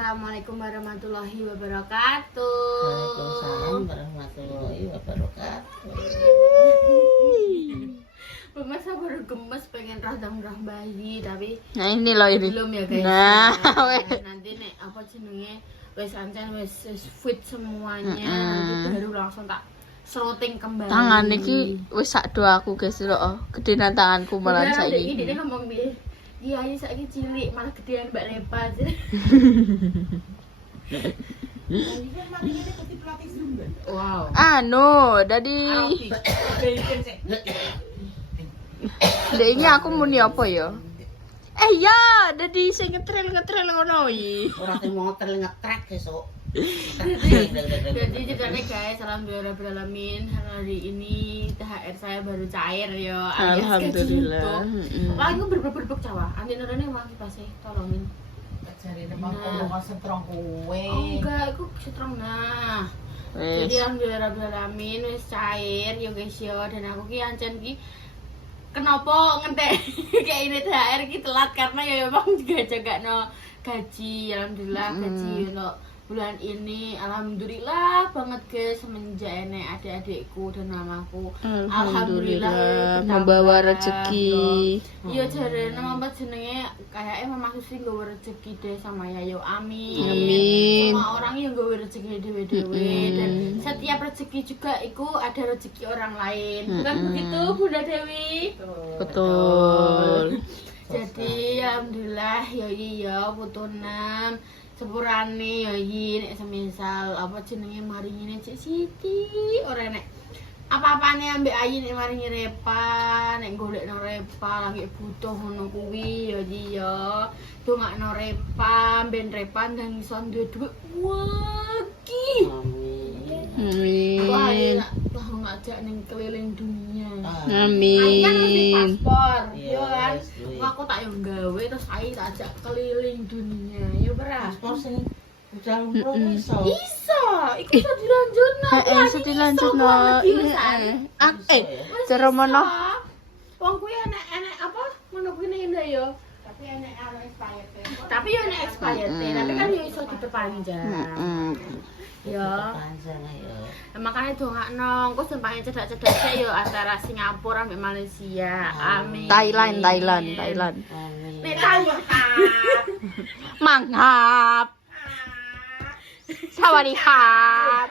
Assalamualaikum warahmatullahi wabarakatuh. Waalaikumsalam warahmatullahi wabarakatuh. Masa baru gemes pengen radang-radang bayi tapi Nah ini loh ini. belum ya guys. Nah, nanti nek apa jenenge wis ancen wis fit semuanya nanti baru langsung tak sloting kembali. Tangan iki wis sak doaku guys lho. Gedenan tanganku malah saiki. Iki dia ngomong piye? Iya, ini saiki cilik malah gedean Mbak Repa aja. Wow. Anu, dadi Dek ini aku muni apa ya? Ya, dadi sing ngetril ngono iki. Ora mau ngetrek esuk. Jadi ceritanya guys, alhamdulillahirrahmanirrahim, hari ini THR saya baru cair ya. Alhamdulillah. Wah, aku berbek cawa. Anti nurane wangi pasti, tolongin. Jarine mangko setrong kowe. Oh enggak, aku setrong nah. Jadi alhamdulillahirrahmanirrahim wis cair ya guys ya, dan aku ki ancen ki kenapa ngentek kayak ini THR ki telat karena ya emang jaga-jagakno gaji. Alhamdulillah gaji untuk bulan ini alhamdulillah banget guys, semenjak enek adik-adikku dan mamaku alhamdulillah membawa rezeki. Iya jare nama jenenge kayaknya mamaku sih nggawa rezeki deh sama Yayo, amin. Amin. Semua orang yang nggawa rezeki dewe-dewe dan setiap rezeki juga itu ada rezeki orang lain. Bukan begitu Bunda Dewi? Betul. Jadi alhamdulillah ya iya putunan sepurane ya iki nek semisal apa jenenge maringine Cik Siti ora nek apa-apane ambek Ayi nek maringi Repa, nek golekno Repa lagi butuh ngono kuwi ya iki ya dongakno Repa ben Repa ndang iso duwe dhuwit wagi. Amin. Wah ngajak ning keliling dunia. Amin. Kan mesti paspor, Iya, yo kan. wis, wis. Wah, aku tak yo gawe terus Ayi tak ajak keliling dunia. Yo beras. Paspor sing udah lumpuh iso. Iso, iku iso dilanjutno. Iso dilanjutno. Cara mana? Wong kuwi enek apa? Ngono kuwi nek yo. Tapi enek aro expired. Tapi yo enek expired, tapi kan yo iso diperpanjang. Ya. Panjang ayo. Makanya dongakno, engko sing paling cedak-cedak yo antara Singapura sampai Malaysia. Amin. Thailand. Amin. Nek Thailand. Mangap. Sawadikap.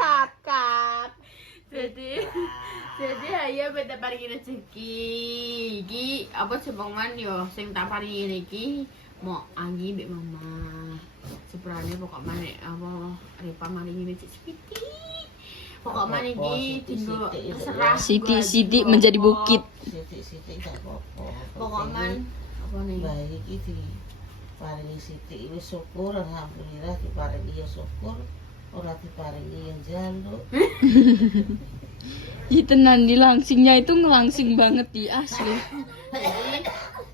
Kap. Jadi ayo beta paringi rezeki. Iki apa cemongan yo sing tak paringi iki mau Anggi mbek Mama. Seprane pokok maneh apa Repa maringi Cik Siti. Pokok maneh iki dinggo serah. Sidik-sidik menjadi bukit. Sitik gak apa-apa. Pokok man apa nih? Baik iki diparingi sithik wis syukur, alhamdulillah diparingi ya syukur, ora diparingi ya njaluk. Ih tenan di langsingnya itu ngelangsing banget di asli.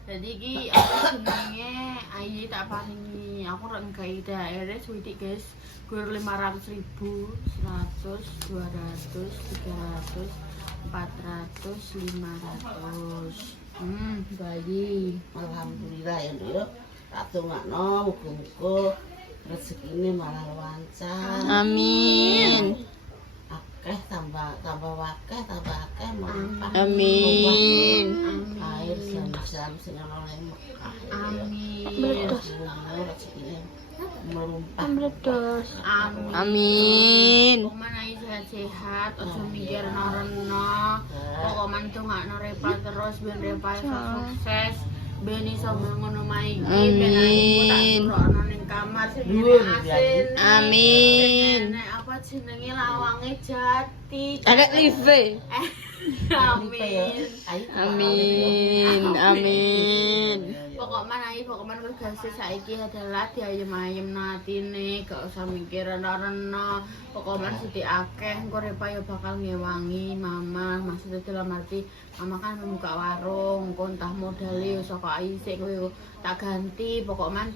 Jadi iki apa jenenge Ayi tak paringi aku rek nggawe THR suwidik guys. Gur 500.000, 100, 200, 300, 400, 500. Bayi. Alhamdulillah ya Nduk. Tak dongakno muga-muga rezekine malah lancar. Amin. Akeh tambah akeh melimpah. Amin. Air zam-zam sing ana ning Mekah. Amin. Rezekine melimpah. Meledos. Amin. Amin. Pokoknya Ayi sehat-sehat, ojo mikir reno. Pokoknya dongakno Repa terus ben Repa iso sukses. Ben iso bangun omah iki, ben aku tak turokno ning kamar sing asin. Amin. Nek apa jenenge lawange jati. Ada live. Amin. Amin. Pokoknya tugasnya saiki adalah diayem-ayem atine, gak usah mikir reno-reno. Pokoknya sithik akeh engko Repa ya bakal ngewangi Mama. Maksudnya dalam arti Mama kan membuka warung, engko entah modale saka Ayi sik kowe tak ganti. Pokoknya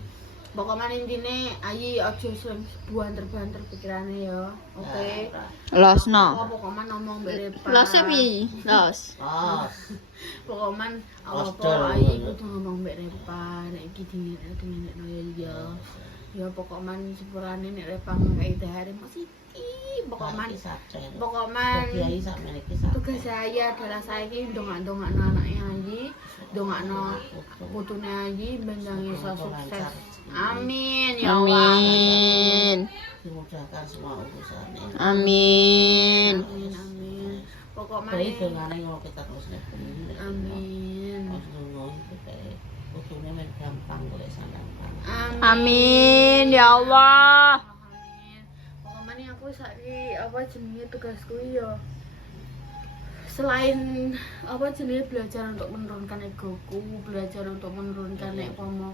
intine Ayi aja sing banter-banter pikirane ya. Oke. Losno. Pokoknya ngomong mbek Repa. Los pi? Los. Pokoknya Los apa dol. Ayi kudu ngomong mbek Repa nek iki dingin ya. Ya pokoknya sepurane nek repang kayak hari masih pokoknya Kiai sampeyan iki sak. tugas saya adalah saya ini dongak-dongak anaknya Aji, dongak putune Aji benjang iso sukses. Amin ya Allah. Amin. Dimudahkan semua urusannya. Amin. Amin amin. Pokoknya Baik dongane ngono kita terus nek. amin. Pas ngono itu kayak utune men gampang golek sandang pangan. Amin ya Allah. Amin. Pokoknya aku saiki apa jenenge tugasku ya. Selain apa jenenge belajar untuk menurunkan egoku, belajar untuk menurunkan nek pomo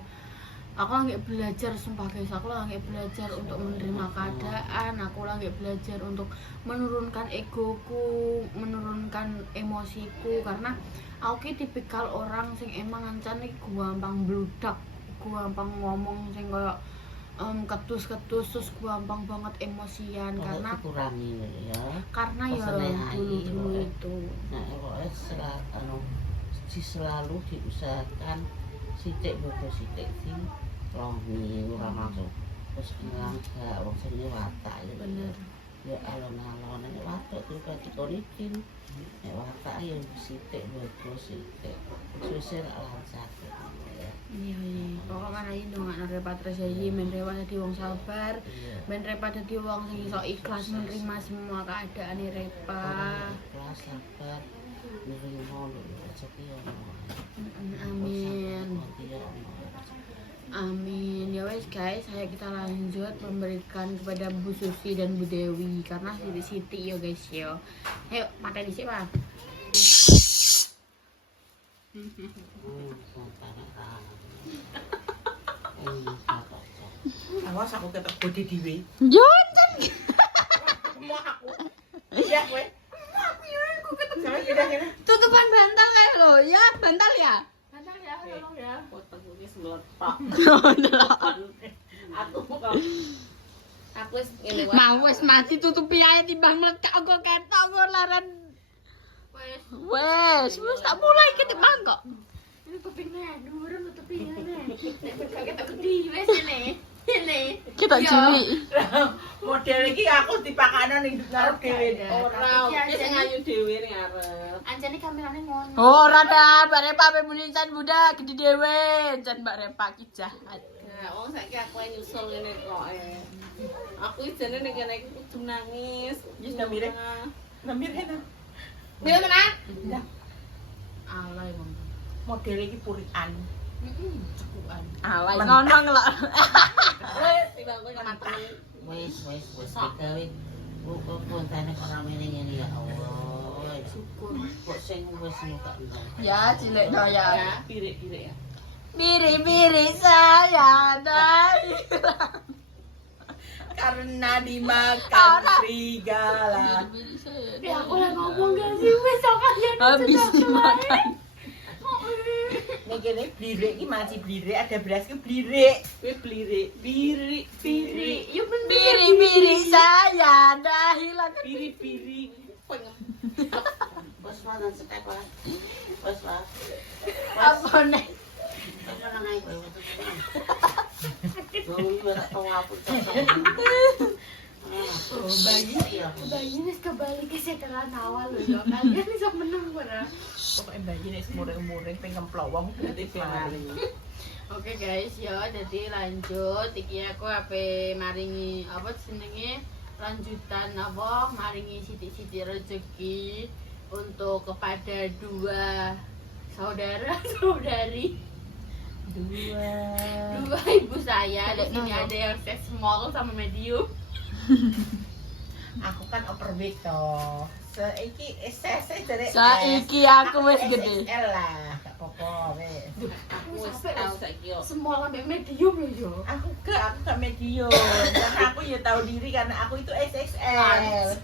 aku lagi belajar sumpah guys, aku lagi belajar untuk menerima keadaan, aku lagi belajar untuk menurunkan egoku, menurunkan emosiku karena aku ki tipikal orang sing emang ancane gampang bludak, gampang ngomong sing koyo ketus-ketus terus gampang banget emosian karena kurangi ya. karena ya dulu itu. Nah, pokoknya selalu diusahakan sithik bodo sithik sing longi ora langsung terus enggak wong sing watak ya Bener. Ya alon-alon nek watak juga dikonikin nek watak ya sithik bodo sithik susah lancar ya. Iya, pokoknya ini dongak Repa terus ya men Repa dadi wong sabar, men Repa dadi wong sing iso ikhlas menerima semua keadaan Repa. Ikhlas sabar nerima rezeki ono. Amin. Amin. Ya wes guys, ayo kita lanjut memberikan kepada Bu Susi dan Bu Dewi karena Siti ya guys ya. Ayo pakai di sini, Pak. Awas aku ketek gede dhewe. Jangan. Semua aku. Iya kowe. Aku ya aku ketek gede. Tutupan bantal kayak lo ya, bantal ya. Bentar ya, tolong ya. Potong wis meletak. Aku kok aku wis ngene wae. Nah, wes mati tutupi ae timbang meletak kok ketok kok laran. Wes tak mulai ketik mangkok. Ini kupingnya, dhuwur nutupi ngene. Nek kita gede wes ini. Ini. Kita cilik. Model iki aku dipakana ning ngarep dhewe. Ora, wis ngayu dhewe ning arep. Anjane kamerane ngono. Oh, ora dah, Mbak Repa pe muni can budak gede dhewe. Jan Mbak Repa ki jahat. Nah, wong saiki aku ae nyusul ngene kok. Aku jane ning kene iki kudu nangis. Wis namire. Namire ta. Dia tenan. Lah, Alay wong. model iki puritan. Cekukan. Alay ngonong lho. Wis timbang kowe mateng. Wis digawe. Kok kontane kok ramene ngene ya Allah. Syukur. Kok sing wis muka enggak. Ya, cilik no ya. Ya, pirik-pirik ya. Biri-biri saya dari Karena dimakan Ora. serigala. biri saya. Ya aku lah ngomong gak sih besok kalian Habis dimakan. Nek kene blirik iki masih blirik, ada beras ki blirik. Kowe blirik, birik, Piri, ya bener. Biri-biri saya dah hilang. Biri-biri. Bos mana setek lah. Bos lah. Apa nih? Orang ae kowe wetu. Wong iki tak tahu apa Bayi wis kembali ke setelan awal lho ya. Kalian bisa menang ora? Pokoke bayi nek muring-muring pengen plowong berarti penari. Oke guys, ya jadi lanjut iki aku ape maringi apa jenenge lanjutan apa maringi sithik-sithik rezeki untuk kepada dua saudara saudari dua ibu saya. Di sini ada yang size small sama medium. Aku kan overweight toh. Saiki SS dari Saiki aku wis gede. XXL lah, gak apa-apa wis. Aku wis tau saiki yo. Small sampai medium loh yo. Aku gak medium. Karena aku ya tahu diri karena aku itu XXL.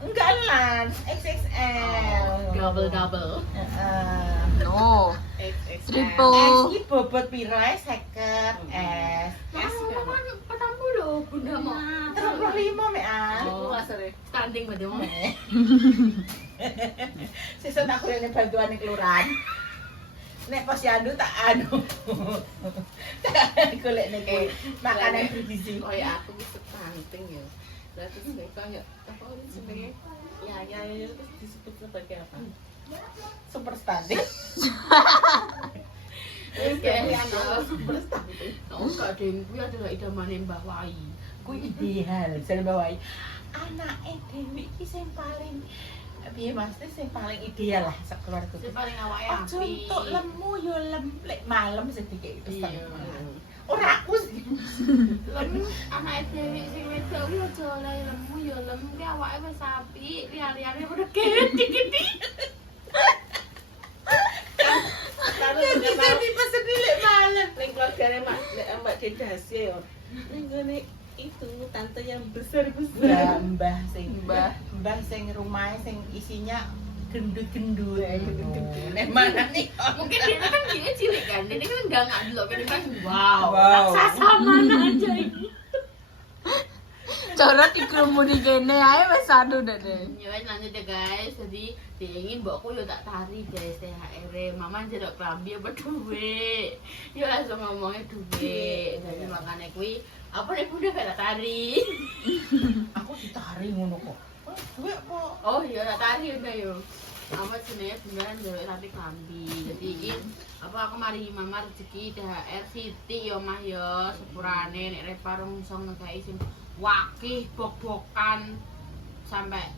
Enggak lans, XXL. Double. Heeh. No. S Triple. iki bobot piro ae 50 S. Kan petamu loh, Bunda mau. 35 mek ah. Aku asare. Standing berarti mau. Sesuk tak golekne bantuane kelurahan. Nek posyandu tak anu. Golek nek makanan bergizi. Kayak aku wis stunting ya. Lah terus nek kayak apa jenenge? Ya terus disebut sebagai apa? Super stunting. Super stunting. Enggak deh, kuwi adalah idamane Mbah Wai. Kuwi ideal, jare bawahi. Anake Dewi iki sing paling piye Mas, sing paling ideal lah sekeluarga. Sing paling awake Aja apik. entuk lemu yo lek malam sedikit Iya. Ora aku sih. Lem anake Dewi sing wedok kuwi aja oleh lemu ya lemu ki awake wis apik, liya-liyane udah gede-gede. Karo Bisa dipesen lek malam. ning keluargane Mbak Dedasi ya. Ning ngene itu tante yang besar-besar. Mbah sing rumahe sing isinya gendut-gendut. Nek mana nih? Mungkin dia kan dia cilik kan, dia kan enggak ngadlo kan dia kan wow, Wow. raksasa mana aja ini. Cara dikerumuni kene ae wis anu deh. Ya wes lanjut ya guys, jadi diingin mbokku yo tak tari guys THR, mama jerok klambi apa duit. Yo langsung ngomongnya duit. Jadi makanya kuwi apa nek udah kayak tari. Aku ditari ngono kok. Duwe apa? Oh iya tak tari udah yo. Mama jenenge beneran jerok tapi klambi. Jadi iki apa aku mari mama rezeki THR Siti yo mah yo sepurane nek Repa rong iso ngekei sing wakih bok-bokan sampai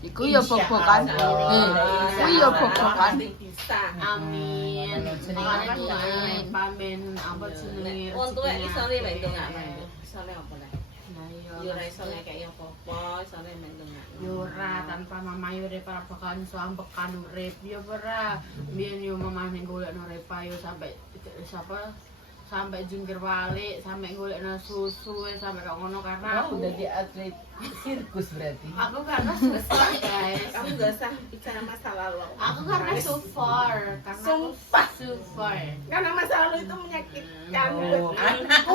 Iku ya bobokan. Iku ya bobokan. Bisa. amin. Makanya Amin. doain pamen apa jenenge Untuk rezeki isone mek akeh. ndongakno. Isone apa lah? Nah, iya. Yo ora iso ngekeki apa-apa, isone mek ndongakno. Yura tanpa mama yure para bakalan sampekan urip yo ora biyen yo mama ning golekno repa yo sampai siapa sampai jungkir balik sampai golekno susu sampai kok ngono karena Aku udah di atlet sirkus berarti. aku karena susah guys. Kamu gak usah bicara masa lalu. Aku karena suffer karena aku Sumpah. suffer. Karena masa lalu itu menyakitkan Oh, buat anakku.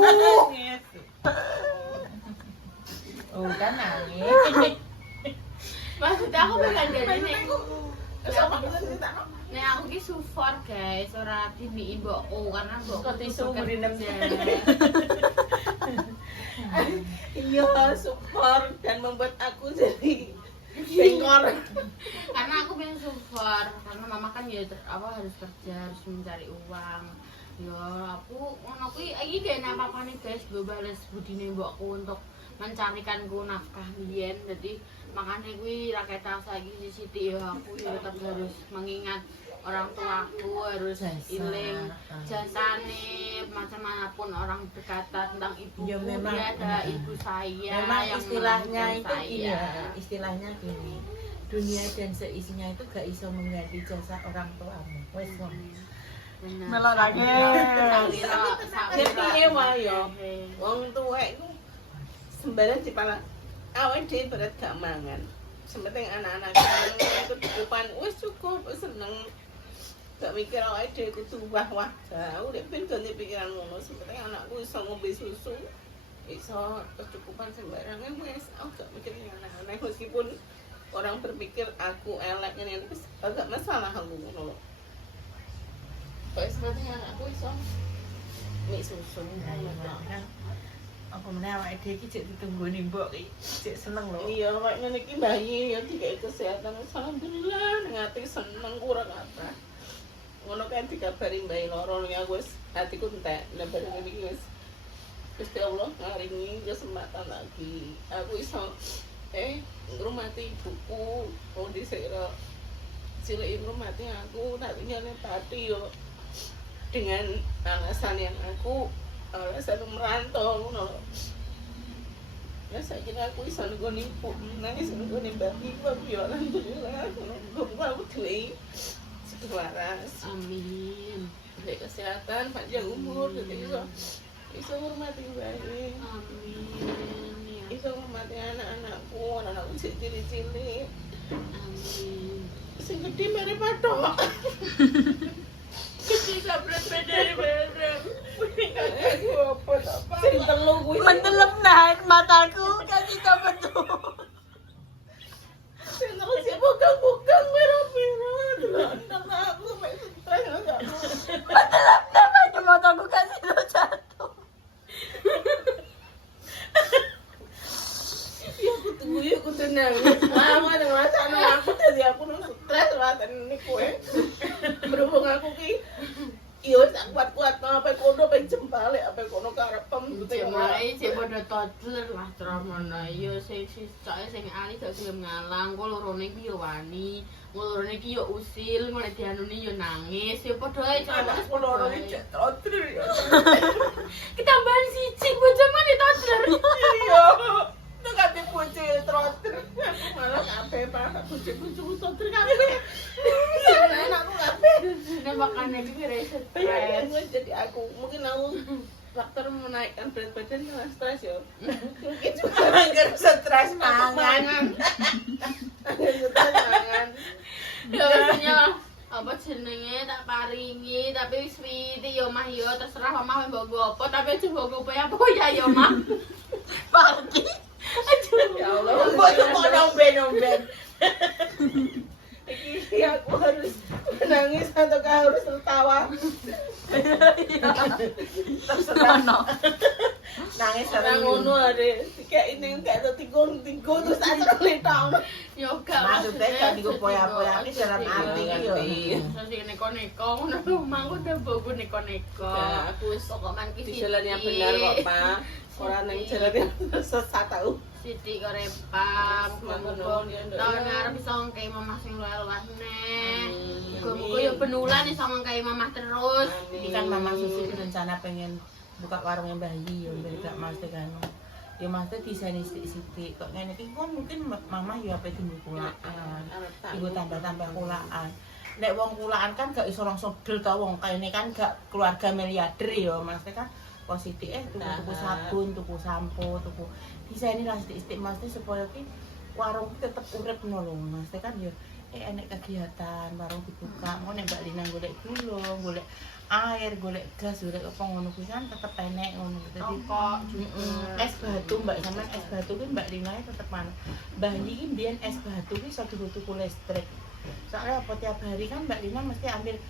Oh, kan nangis. Maksudnya aku bukan dari nek Terus apa bisa cerita? nek aku ki suffer guys ora dimi mbokku karena mbokku Kok tisu tuh beri bekerja. Iya, support dan membuat aku jadi bengkor. Karena aku pengen suffer karena mama kan ya harus kerja harus mencari uang ya aku ngono kuwi iki gak apa-apa nih guys gue bales budine mbokku untuk mencarikanku nafkah biyen jadi makanya kuwi rakyat saiki di Siti ya aku ya tetap harus mengingat orang tuaku harus Jasa. iling jasane macam-manapun orang berkata tentang ibuku Ya, memang. dia adalah ibu saya Memang yang istilahnya melahirkan itu saya. iya, istilahnya gini. Dunia dan seisinya itu gak iso mengganti jasa orang tuamu. Wes ngono. Bener. Melok lagi. Jadi piye wae yo. Wong tuwek iku sembarang dipala awake dhewe berat gak mangan. Sementing anak-anak itu kehidupan wis cukup wis seneng. Gak mikir awake dhewe kudu wah-wah. Urip ben ganti pikiran ngono. Sementing anakku iso ngombe susu. Iso kecukupan sembarangan wis aku gak mikirin anak-anak meskipun orang berpikir aku elek ngene wis agak masalah aku ngono lho. Kok sementing anakku iso mie susu. Kan apa meneh awake dhewe iki cek ditunggoni mbok iki cek seneng lho. Iya, kayak ngene iki bayi ya dikai kesehatan alhamdulillah ngati seneng kurang apa. Ngono kan dikabari bayi loro ning aku wis hatiku entek. Lah bareng ngene iki wis Gusti Allah ngaringi kesempatan lagi. Aku iso ngrumati ibuku, wong dhisik ro cilik ngrumati aku tak tinggalne pati yo dengan alasan yang aku alasan merantau ngono lho. Ya saiki aku iso nggone ibu, nangis nggone babi aku ya alhamdulillah. Aku duwe waras, Amin. duwe kesehatan, panjang umur, jadi iso ngurmati bayi, Amin. Ya. iso ngurmati anak-anakku, anak-anakku cilik-cilik. Amin. Sing gede mere patok. Gede sabret bedari bedar. Aku apa tak apa. Sing telu kuwi. Mendelep naik mataku kan kita betul. Sing telu sih bukan merah-merah. Anak aku mek stres enggak. aku nang stres banget ini kowe. Berhubung aku ki iya wis tak kuat-kuat apa kono pe jempale apa kono karepem Jemai cek padha toddler lah tramana ya sing soke sing ali gak gelem ngalang kok lorone iki ya wani lorone iki ya usil mulai dianuni ya nangis ya padha ae Anak loro iki toddler ya. ketambahan siji bojomu di toddler Iya. Itu kate bojo toddler. malah kabeh Pak bojo-bojo toddler kabeh. Seneng aku kabeh. nek makane iki reset Ya, jadi aku mungkin aku faktor menaikkan berat badan karena stres ya. Mungkin juga Angger stres mangan. mangan. Stres mangan. ya biasanya apa jenenge tak paringi tapi wis witi ya mah ya terserah mama mbok go apa tapi aja mbok go apa ya mah Pagi. Ya Allah. Mbok tuh kok nomben-nomben. Iki aku harus menangis atau harus tertawa. Terserah. Nangis Nang ngono ade. Kayak ini kayak tigon terus asal letak. ya gak Maksudnya gak digopoya-poya iki dalam arti iki yo. terus iki neko-neko ngono rumah aku udah bogo neko-neko Ya, aku wis pokokan ki di jalan yang benar kok, Pak. Ora nang jalan yang sesat tau. Siti korepam Semoga tahun ngarep bisa ngkei mamah sing luwih-luwih neh Amin. muga-muga ya benulan iso ngkei mamah terus Ini kan Mama Susi rencana pengen buka warungnya bayi ya, biar gak mesti kan. Ya mesti desain sithik-sithik. Kok ngene iki kan mungkin Mama ya apa tinggal kulaan. Ibu tambah-tambah kulaan. Nek wong kulaan kan gak iso langsung del ta wong kene kan gak keluarga miliarder ya, mesti kan positif tuku sabun, tuku sampo, tuku desain lah sithik-sithik mesti supaya ki warung tetep urip ngono lho. Mesti kan ya enek kegiatan warung dibuka, mau nek Mbak Lina golek gula, golek air, golek gas, golek apa ngono kuwi kan tetep enek ngono. Dadi kok es batu Mbak sampean es batu ki Mbak Lina tetep ana. Mbah iki mbiyen es batu ki iso tuku listrik. Soalnya apa tiap hari kan Mbak Lina mesti ambil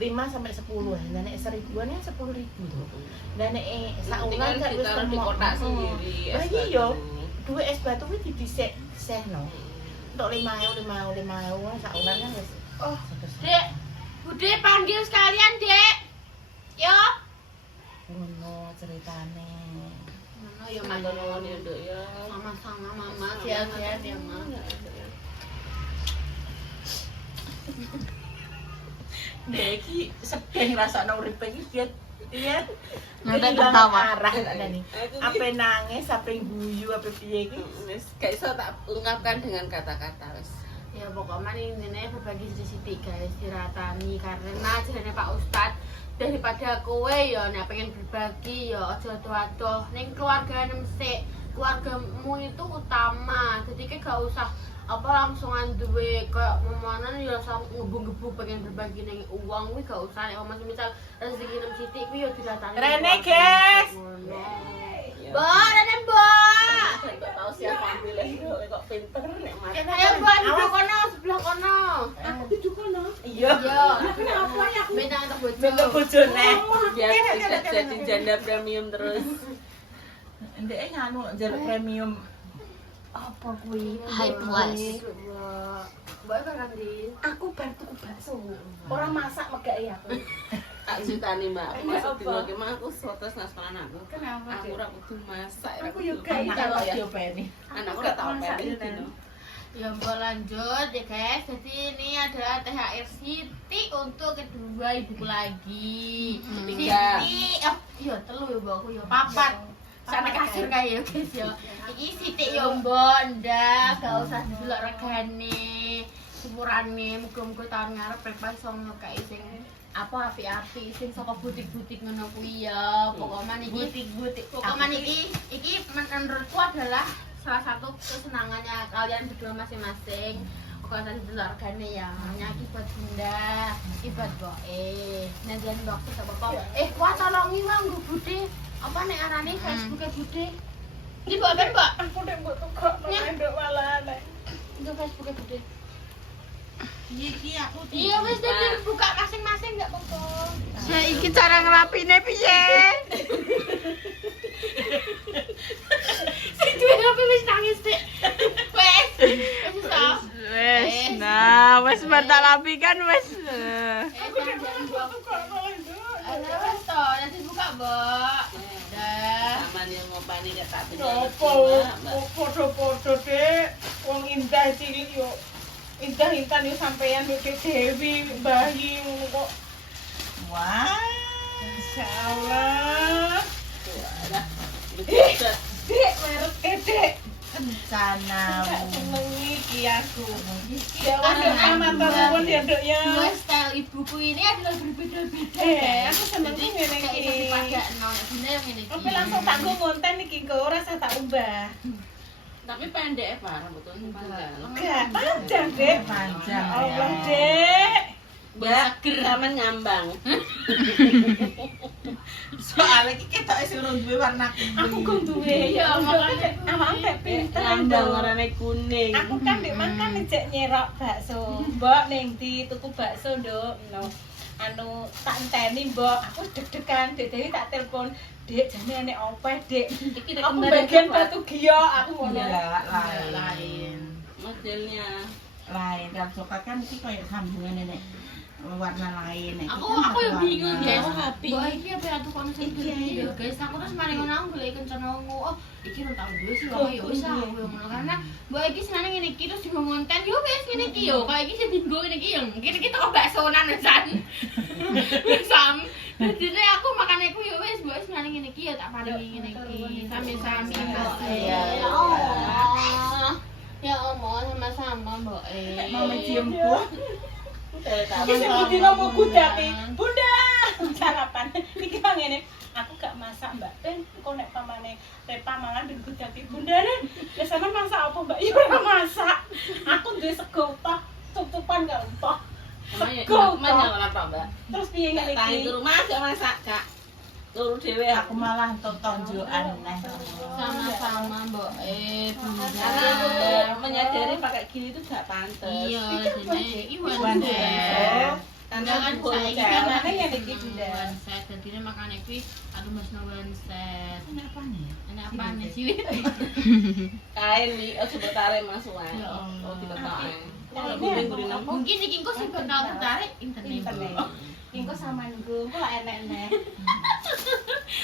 5 sampai 10 ya. Lah nek 1000-an ya 10.000 tuh. Lah nek saulan gak wis di kota sendiri. Lah iya, duwe es batu ki didhisik-sehno. Untuk 5.000 saulan kan wis. oh dek bude panggil sekalian dek yo Ngono ceritane. ngono ya Matur matur nuwun ya, Nduk ya. sama-sama mama sehat-sehat ya mama Dek iki sedih ngrasakno uripe iki dia iya. Nanti Kehilangan ketawa. arah ada nih. Aku ki- Ape nangis, ape guyu, ape piye iki? wis gak iso tak ungkapkan dengan kata-kata wis. ya pokoknya ini berbagi sedikit guys diratani karena jarane Pak Ustad daripada kowe ya nek pengen berbagi ya aja ado-ado ning keluargane mesti keluargamu itu utama jadi gak usah apa langsungan duwe kayak momonan ya langsung ngebung-gebung pengen berbagi ning uang kuwi gak usah nek misal rezeki nem sithik kuwi ya diratani Rene, guys. Mbak, Rene Mbak. Enggak tahu siapa ambil itu kok pinter nek mati. Ayo Mbak duduk kono sebelah kono. Aku duduk kono. Iya. Iya. Kenapa ya aku? Beda untuk bojo. Bentuk bojone. Biar tidak jadi janda premium terus. Ndeke nganu njaluk premium. Apa kuwi? High class. Mbak kan di. Aku bar tuku bakso. Ora masak megake aku. Tak critani Mbak. Iya, Maksud apa? dino ki mah aku sotes ngasih anakku. Kenapa? Aku ora kudu masak. Aku juga kalau diopeni. Anakku ora tau peni dino. Ya Mbak lanjut ya guys. Jadi ini adalah THR Siti untuk kedua ibuku lagi. Ketiga. Siti, oh iya telu ya Mbak aku ya papat. Sampai kasur kayak ya guys ya. Iki Siti ya Mbak ndak gak usah didelok regane. Sepurane muga-muga tahun ngarep pepas iso ngekeki sing apa api-api sing saka butik-butik ngono kuwi ya. Pokoknya iki pokoknya iki menurutku adalah salah satu kesenangannya kalian berdua masing-masing. Kalau tadi dulu regane ya, nyaki buat bunda, iki buat boe. Nantian waktu apa kok? Wah tolongi wah nggo bude. Apa nek arane Facebook bude? Iki mbok ben mbok. Aku nek mbok tukok ndek malah nek. Nggo Facebook bude. Iki aku Iya wis dadi buka masing-masing enggak apa-apa. Saiki cara ngerapine piye? Sing duwe HP wis nangis, Dik. Wes. Wis ta. Wes, nah. wis batal api kan wis. Wes to, nanti buka, Mbak. Dah. Sama yang ngopani gak tak Opo, podo-podo Dek. Wong Indah cilik yo. Indah-indah yo sampeyan yo Dek Dewi bayi ngono kok. Wah. Insyaallah. Dek, merek Dek. Kencana. Senengi iki aku. Ya wis amat nuwun ya, Dok ya. Dua style ibuku ini adalah berbeda-beda. Aku seneng Jadi ngene kayak iki. itu dipadakno, nek dine yang ini. Oke langsung tak nggo ngonten iki kok ora usah tak ubah. Tapi pendek ya Pak, rambutnya panjang. Enggak, panjang, Dek. Panjang, Ya Allah, ya. Dek. Ya, zaman ngambang. Soalnya iki ketoke suruh duwe warna kuning. Aku kok duwe ya makane awake pinter Ngambang Dok. warnane kuning. Aku kan Dek makan njek nyerok bakso. Mbok ning ndi tuku bakso, Nduk? No. Anu tak enteni, Mbok. Aku deg-degan, Dek Dewi tak telepon. Dek, jane enek opeh, Dek. Iki nek Aku kembar bagian apa? batu giok, aku ngono. Iya, Lain. Modelnya. lain. Kalau coklat kan iki kayak sambungan nenek warna lain. Nek Aku iki kan yang warna. bingung guys. Oh, happy. Mbak iki apa ya tuh kono sing iki ya guys. Aku terus mari ngono aku golek kencan ngono. Oh, iki ora tau duwe sih kok ya wis aku yang ngono karena Mbak iki senane ngene iki terus juga ngonten yo wis ngene iki yo. Kayak iki sing dinggo ngene iki yo. Kita kok baksonan wisan. Sam. Jadi aku makan aku yo wis Mbak senane ngene iki ya tak paringi ngene iki. Sami-sami Mbak. Iya. Ya Allah. Ya Allah sama-sama Mbak. Mau menciumku. Iki sing budi mau gudaki. Bunda, sarapan. Iki bang ngene. Aku gak masak, Mbak. Ben, kok nek pamane Repa mangan ben gudaki. Bunda nek, ya sampean masak apa, Mbak? Ya ora masak. Aku duwe sego tok, tutupan gak entok. Sego Mana tok. ora tok, Mbak? Terus piye ngene Tak iki? itu rumah gak masak, Kak. Turu dhewe Aku malah untuk tonjokan neh. Sama-sama Mbak. Karena aku menyadari pakai gini itu gak pantas. Iya, jadi iki One one set. set. Karena kan saiki bocah. kan Makanya ngene iki, Bunda. one set. Dadine makane kuwi aduh Mas no one set. Ini apa nih? Enak apa nih sih? Kain nih, oh coba tarik masukan. Ya Allah. Oh kita tarik. Nah, Kalau ini guling aku- guling aku- Mungkin iki engko sing bakal tertarik internet. Internet. Engko sampean nggo, engko lak enek-enek.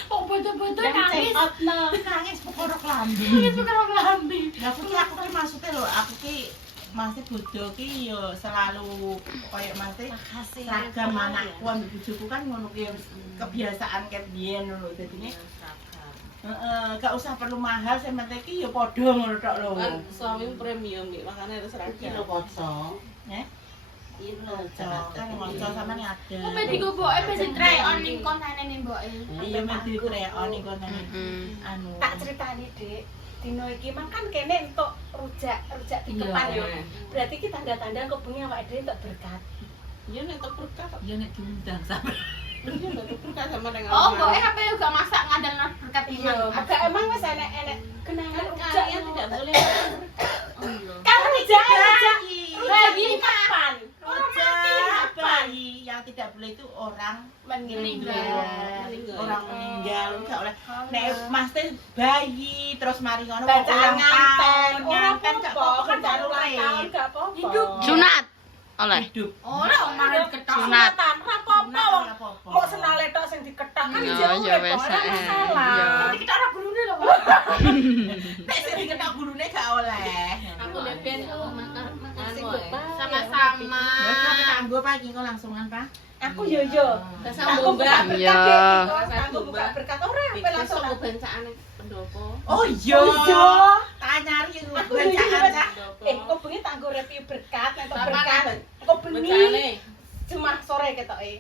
Kok bodo-bodo Dan nangis. check out no. Nangis pokorok lambe. Nangis karo lambe. Lah aku ki maksudnya lho, aku ki masih bojo ki yo selalu koyo masih seragam anakku ambek bojoku kan ngono ki kebiasaan ket biyen lho. Dadine gak usah perlu mahal, sing penting ki yo padha ngono tok lho. Kan suami premium nih, makanya harus Iki seragam. lho kocok. Kilo Kan ngocok sampean ada. Kok mesti go boke mesti try on ning kontene ning mboke. Iya mesti kreon iki kon anu. Tak ceritani, Dik. Dino iki makan kene entuk rujak dikepan yo. Berarti ki tanda-tanda kok bengi awake dhewe entuk berkat. Iya nek tak berkah. Ya nek diundang sampe. Iya nek tak berkah sama dengan. Oh, mboke apa yo gak masak ngandalno berkat Iya, maka emang wis enek-enek kenangan Kan rujak kalian yang tidak boleh. Oh iya. kan rujak Bayi kapan? Rujak bayi yang tidak boleh itu orang Meninggal. orang meninggal enggak oleh nek mas teh bayi terus mari ngono Bacaan ulang tahun nganten, ora nganten gak apa-apa, apa-apa kan kan baru ulang tahun gak apa-apa. Hidup. Sunat. Oleh. hidup Ora kemarin ketok. Sunat. Sunatan, ora apa-apa wong. Kok senale tok sing diketak kan Ya, jauh ya urip, wes, ora eh, masalah. ya. Nanti kita ora gulune lho, Pak. nek sing diketak gulune gak oleh Aku lepen makan Sama-sama. ya kan tanggo pagi kok langsungan Pak Aku yo yo. Sambung, buka Mbak. berkat Iya. dek, aku buka berkat ora apa langsung. Besok kebancaan pendopo. oh iya Oh iya. tak nyari Aku yo bacaan yo. Cak. Kok bengi tak nggo repi berkat, nek Sama berkat. kan? Kok bengi Bacaane. cuma sore ketoke.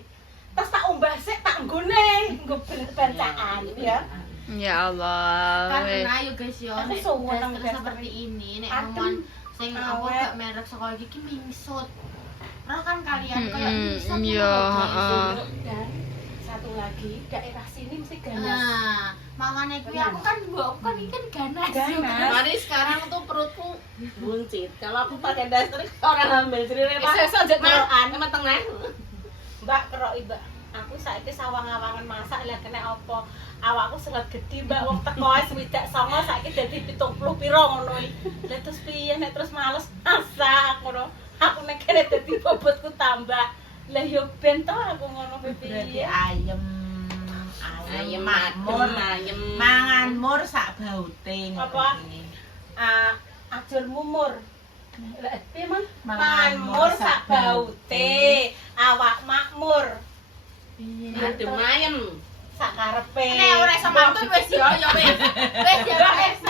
Terus tak umbah sik tak nggone, nggo bacaan ya. Ya Allah. weh. Karena yo guys yo Aku nek suwun nang daster daster. seperti ini nek Adem. omongan sing apa Awet. gak merek sekolah iki mingsut. Ora kan kalian kayak Mm-mm, mingsut. iya, ngono, guys. heeh. Dan satu lagi daerah sini mesti ganas. Nah, makanya kuwi aku kan mbokku kan iki kan ganas. Ganas. Mari sekarang tuh perutku buncit. Kalau aku pakai daster orang hamil cerita Pak. Iso njek terokan. Emang tengah. Mbak kerok Mbak. Aku saiki sawang-awangan masak lah kena apa? Awakku serat gede Mbak wong teko ae swidak songo saiki dadi 70 piro ngono iki. Lah terus piye nek terus males masak ngono. Aku nek kene dadi bobotku tambah. Lah yo ben to aku ngono Berarti piye. ayem Ayem makmur ayem. mangan mur sak baute Apa? Ajur mumur. Lah piye Mang? Mangan Manmur sak baute, awak makmur. Adem ayem. Sak karepe. Nek ora iso mantun wis ya wis. Wis ya wis.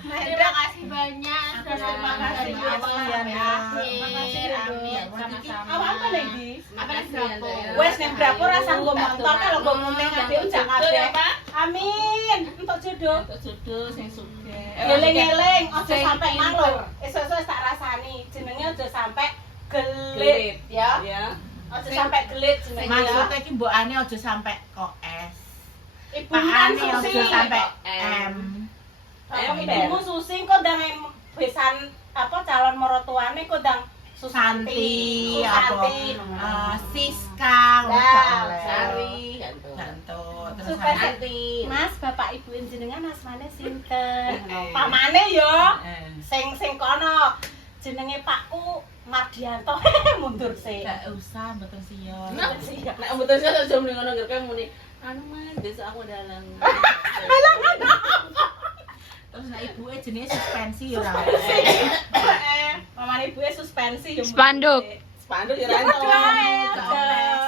Terima kasih banyak. Terima kasih ya, Makasih. Amin. Sama-sama. Awak apa nih, Di? Makasih dapur. Wes nek berapa rasa nggo motor kalau nggo munting ade ujak kabeh. Amin. Entuk jodoh. Untuk jodoh sing sugih. Eling-eling aja sampe manglur. Esuk-esuk tak rasani jenenge aja sampe gelit ya. Ya. Aja sampe gelit jenenge ya. maksudnya ki mbokane aja sampai koes Ibu kan pakane aja susi. sampai M. Ibumu susi kok ndang besan apa calon mertuane kok ndang Santi Susanti. Siska Nah, Sari gantung. Gantung terus Supaya Santi. Mas, bapak ibu jenengan asmane sinten? Pamane yo. Sing kono jenenge Pakku Mardianto. Mundur sih. gak usah betul sion Nek mboten saya jam ning ngono ngerke muni anu Mas, desa aku dalang. terus nek ibuke jenenge suspensi ya ora Pamane ibuke suspensi yo. Spanduk. Spanduk ya ra entuk.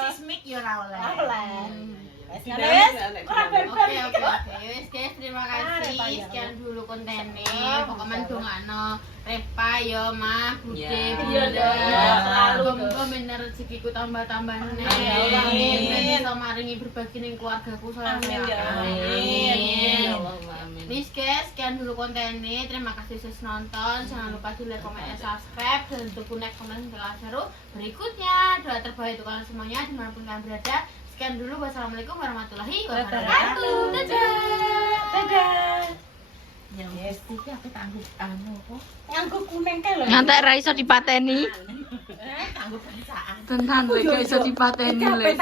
sismik ya ora oleh Wes guys, ora berber. Oke. Wis guys, terima kasih. Sekian dulu kontennya. Pokoknya dongakno Repa yo mah Bude Ya. Iya dong, selalu. Muga bener rezekiku tambah-tambah nih. Amin. Dan bisa maringi berbagi ning keluargaku Amin ya. Amin. Allahumma amin. Wis guys, sekian dulu kontennya. Terima kasih sudah nonton. Jangan lupa di like, komen, dan subscribe dan tunggu next konten yang seru berikutnya. Doa terbaik untuk kalian semuanya dimanapun kalian berada. Sekian dulu. Wassalamualaikum warahmatullahi wabarakatuh. Dadah. ya wis iki aku tangguh anu kok Nganggo kuning kae lho. Ngantek ra iso dipateni. tangguh perusahaan Tenan lek gak iso dipateni lek.